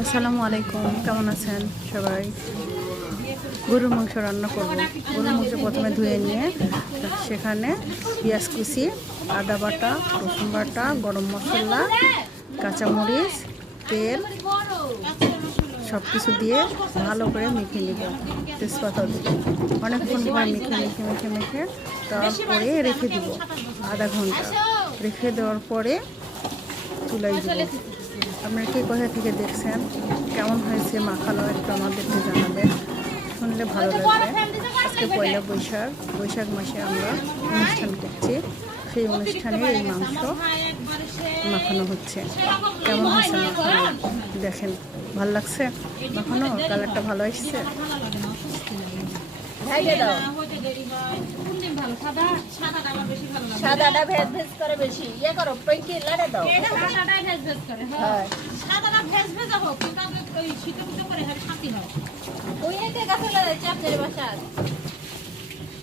আসসালামু আলাইকুম, কেমন আছেন সবাই? গরুর মাংস রান্না করব। গরুর মাংস প্রথমে ধুয়ে নিয়ে সেখানে পেঁয়াজ কুচি, আদা বাটা, রসুন বাটা, গরম মশলা, কাঁচামরিচ, তেল সব কিছু দিয়ে ভালো করে মেখে নিব। তেজপাতা দিয়ে অনেকক্ষণ পর মেখে তারপরে রেখে দিব। আধা ঘন্টা রেখে দেওয়ার পরে তুলাই দিব। আপনারা কে কোথা থেকে দেখছেন, কেমন হয়েছে মাখানো একটু আমাদেরকে জানাবেন, শুনলে ভালো লাগবে। আজকে পয়লা বৈশাখ মাসে আমরা অনুষ্ঠান করছি, সেই অনুষ্ঠানে এই মাংস মাখানো হচ্ছে। কেমন হয়েছে মাখানো দেখেন, ভালো লাগছে মাখানো, কালারটা ভালো এসছে। সাদাটা ভেজ ভেজ করে বেশি ইয়ে করো, পেঁকি লাড়ে দাও। সাদাটাই ভেজ ভেজ করে, হ্যাঁ সাদাটা ভেজ ভেজ হোক, কিন্তু ওই শীতে পুজো করে শান্তি হয়। ওই এতে গাছে লাগাইছে আপনার বাসায়।